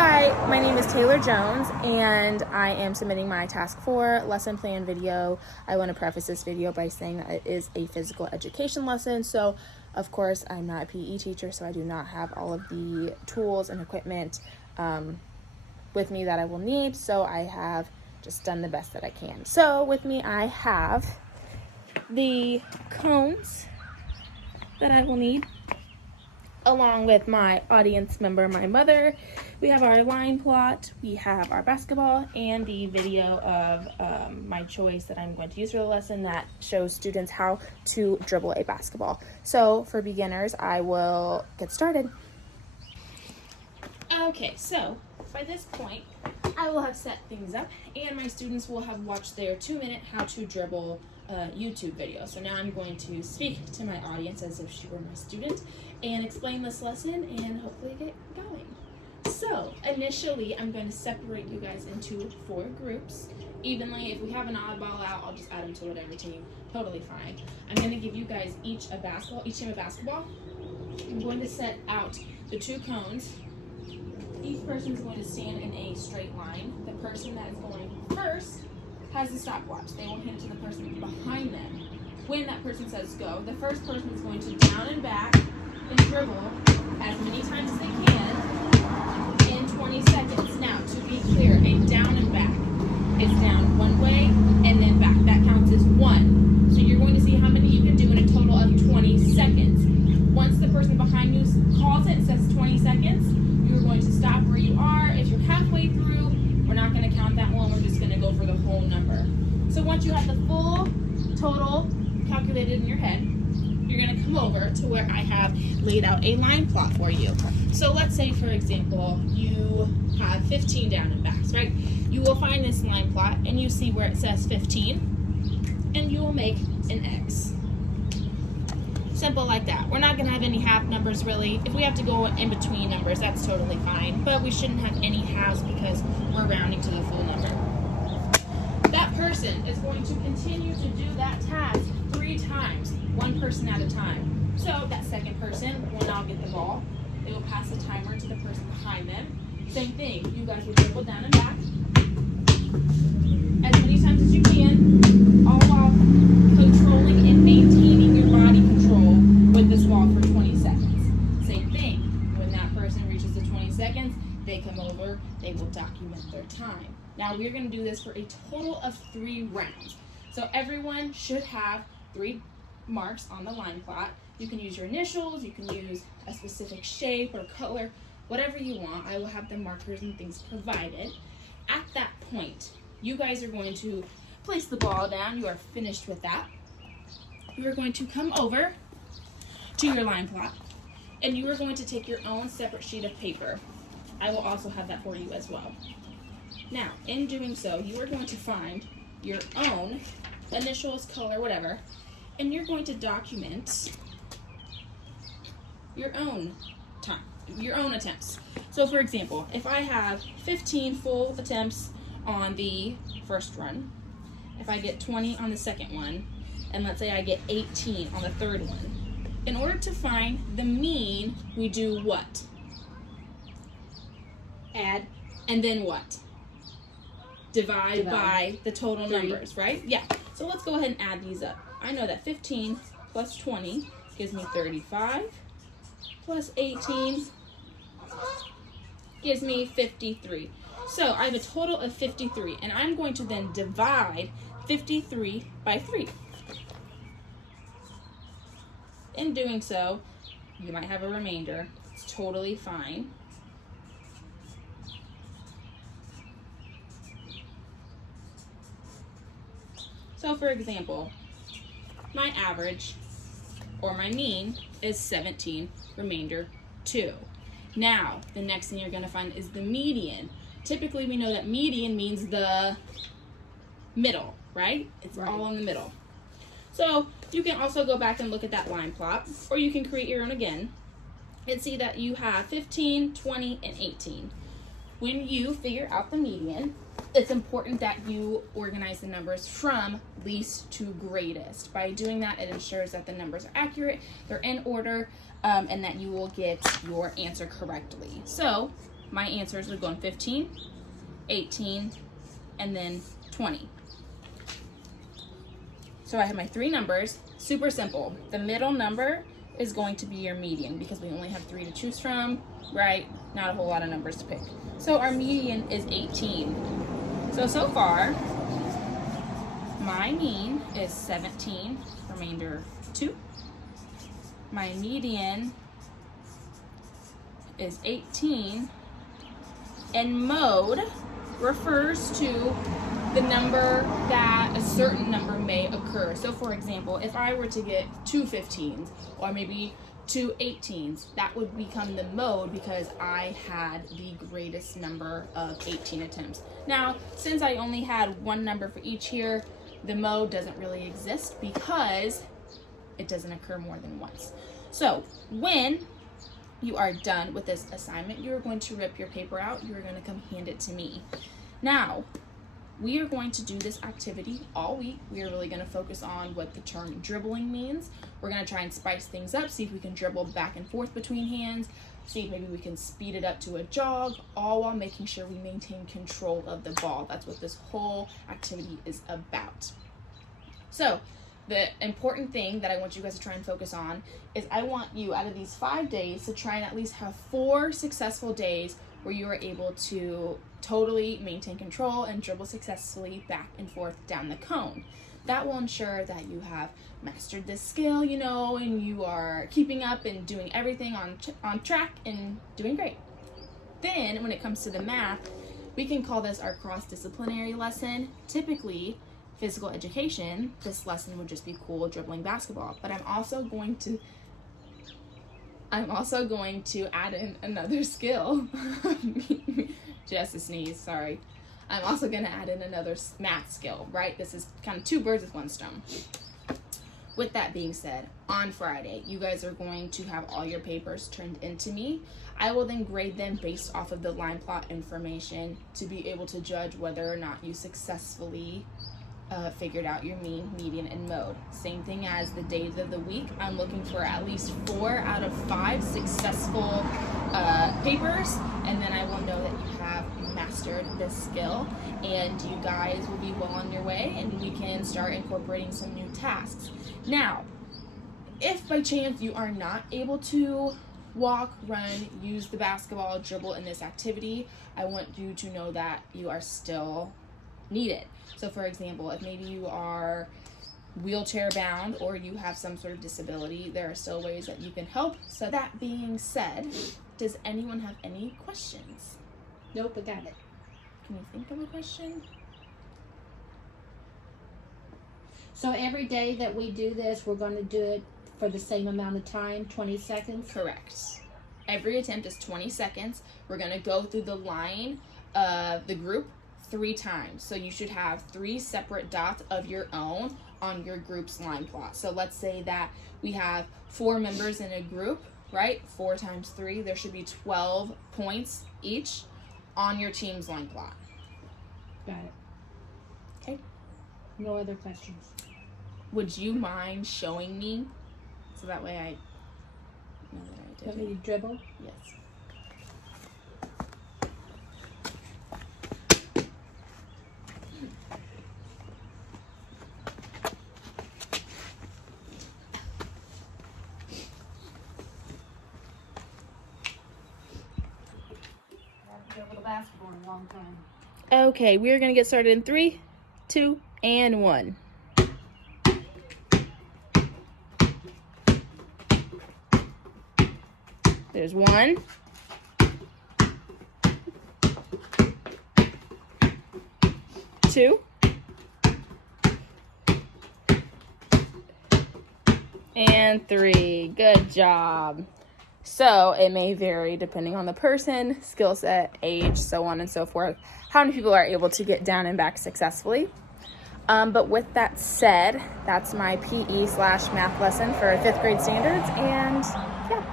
Hi, my name is Taylor Jones, and I am submitting my Task 4 lesson plan video. I want to preface this video by saying that it is a physical education lesson, so of course I'm not a PE teacher, so I do not have all of the tools and equipment with me that I will need, so I have just done the best that I can. So with me I have the cones that I will need, along with my audience member, my mother. We have our line plot, we have our basketball, and the video of my choice that I'm going to use for the lesson that shows students how to dribble a basketball. So for beginners, I will get started. Okay, so by this point, I will have set things up and my students will have watched their 2-minute how to dribble YouTube video. So now I'm going to speak to my audience as if she were my student and explain this lesson and hopefully get going. So initially I'm going to separate you guys into 4 groups evenly. If we have an oddball out, I'll just add them to whatever team. Totally fine. I'm going to give you guys each team a basketball. I'm going to set out the 2 cones. Each person is going to stand in a straight line. The person that is going first has the stopwatch. They will hand it to the person behind them. When that person says go, the first person is going to down and back and dribble as many times as they can in 20 seconds. Now, to be clear, a down and back is down one way and then back. That counts as 1. So you're going to see how many you can do in a total of 20 seconds. Once the person behind you calls it and says 20 seconds, you're going to stop where you are. If you're halfway through, we're not going to count that one. We're just going to go for the whole number. So once you have the full total calculated in your head, you're going to come over to where I have laid out a line plot for you. So let's say, for example, you have 15 down and backs, right? You will find this line plot and you see where it says 15 and you will make an X. Simple like that. We're not going to have any half numbers really. If we have to go in between numbers, that's totally fine. But we shouldn't have any halves because we're rounding to the full number. That person is going to continue to do that task 3 times, 1 person at a time. So that second person will now get the ball. They will pass the timer to the person behind them. Same thing. You guys will dribble down and back as many times as you can, all while controlling and maintaining your body control with this ball for 20 seconds. Same thing. When that person reaches the 20 seconds, they come over, they will document their time. Now we're going to do this for a total of 3 rounds. So everyone should have 3 marks on the line plot. You can use your initials, you can use a specific shape or color, whatever you want. I will have the markers and things provided. At that point, you guys are going to place the ball down. You are finished with that. You are going to come over to your line plot and you are going to take your own separate sheet of paper. I will also have that for you as well. Now, in doing so, you are going to find your own initials, color, whatever, and you're going to document your own time, your own attempts. So for example, if I have 15 full attempts on the first run, if I get 20 on the second one, and let's say I get 18 on the third one, in order to find the mean, we do what? Add, and then what? Divide by the total 3 numbers, right? Yeah. So let's go ahead and add these up. I know that 15 plus 20 gives me 35, plus 18 gives me 53. So I have a total of 53, and I'm going to then divide 53 by 3. In doing so, you might have a remainder. It's totally fine. So for example, my average or my mean is 17, remainder 2. Now, the next thing you're going to find is the median. Typically, we know that median means the middle, right? It's right. All in the middle. So you can also go back and look at that line plot, or you can create your own again and see that you have 15, 20, and 18. When you figure out the median, it's important that you organize the numbers from least to greatest. By doing that, it ensures that the numbers are accurate, they're in order, and that you will get your answer correctly. So my answers would go in 15, 18, and then 20. So I have my three numbers, super simple. The middle number is going to be your median because we only have 3 to choose from, right? Not a whole lot of numbers to pick. So our median is 18. So far, my mean is 17, remainder 2. My median is 18, and mode refers to the number that a certain number may occur. So for example, if I were to get 2 15s or maybe 2 18s, that would become the mode because I had the greatest number of 18 attempts. Now, since I only had one number for each here, the mode doesn't really exist because it doesn't occur more than once. So when you are done with this assignment, you're going to rip your paper out, you're going to come hand it to me. Now, we are going to do this activity all week. We are really going to focus on what the term dribbling means. We're going to try and spice things up, see if we can dribble back and forth between hands, see if maybe we can speed it up to a jog, all while making sure we maintain control of the ball. That's what this whole activity is about. So, the important thing that I want you guys to try and focus on is I want you, out of these 5 days, to try and at least have 4 successful days where you are able to totally maintain control and dribble successfully back and forth down the cone. That will ensure that you have mastered this skill, and you are keeping up and doing everything on track and doing great. Then, when it comes to the math, we can call this our cross-disciplinary lesson. Typically, physical education, this lesson would just be cool dribbling basketball, but I'm also going to add in another skill. Just a sneeze, sorry. I'm also going to add in another math skill, right? This is kind of 2 birds with 1 stone. With that being said, on Friday, you guys are going to have all your papers turned into me. I will then grade them based off of the line plot information to be able to judge whether or not you successfully figured out your mean, median, and mode. Same thing as the days of the week. I'm looking for at least 4 out of 5 successful papers, and then I will know that you have mastered this skill and you guys will be well on your way and we can start incorporating some new tasks. Now, if by chance you are not able to walk, run, use the basketball, dribble in this activity, I want you to know that you are still needed. So for example, if maybe you are wheelchair bound or you have some sort of disability, there are still ways that you can help. So that being said, does anyone have any questions? Nope, I got it. Can you think of a question? So every day that we do this, we're going to do it for the same amount of time, 20 seconds? Correct. Every attempt is 20 seconds. We're going to go through the line of the group 3 times. So you should have 3 separate dots of your own on your group's line plot. So let's say that we have 4 members in a group, right? 4 times 3, there should be 12 points each on your team's line plot. Got it. Okay. No other questions. Would you mind showing me so that way I know that I did Want me it? to dribble? Yes. Basketball in a long time. Okay, we are going to get started in 3, 2, and 1. There's 1. 2. And 3. Good job. So it may vary depending on the person, skill set, age, so on and so forth, how many people are able to get down and back successfully. But with that said, that's my PE/math lesson for 5th grade standards, and yeah.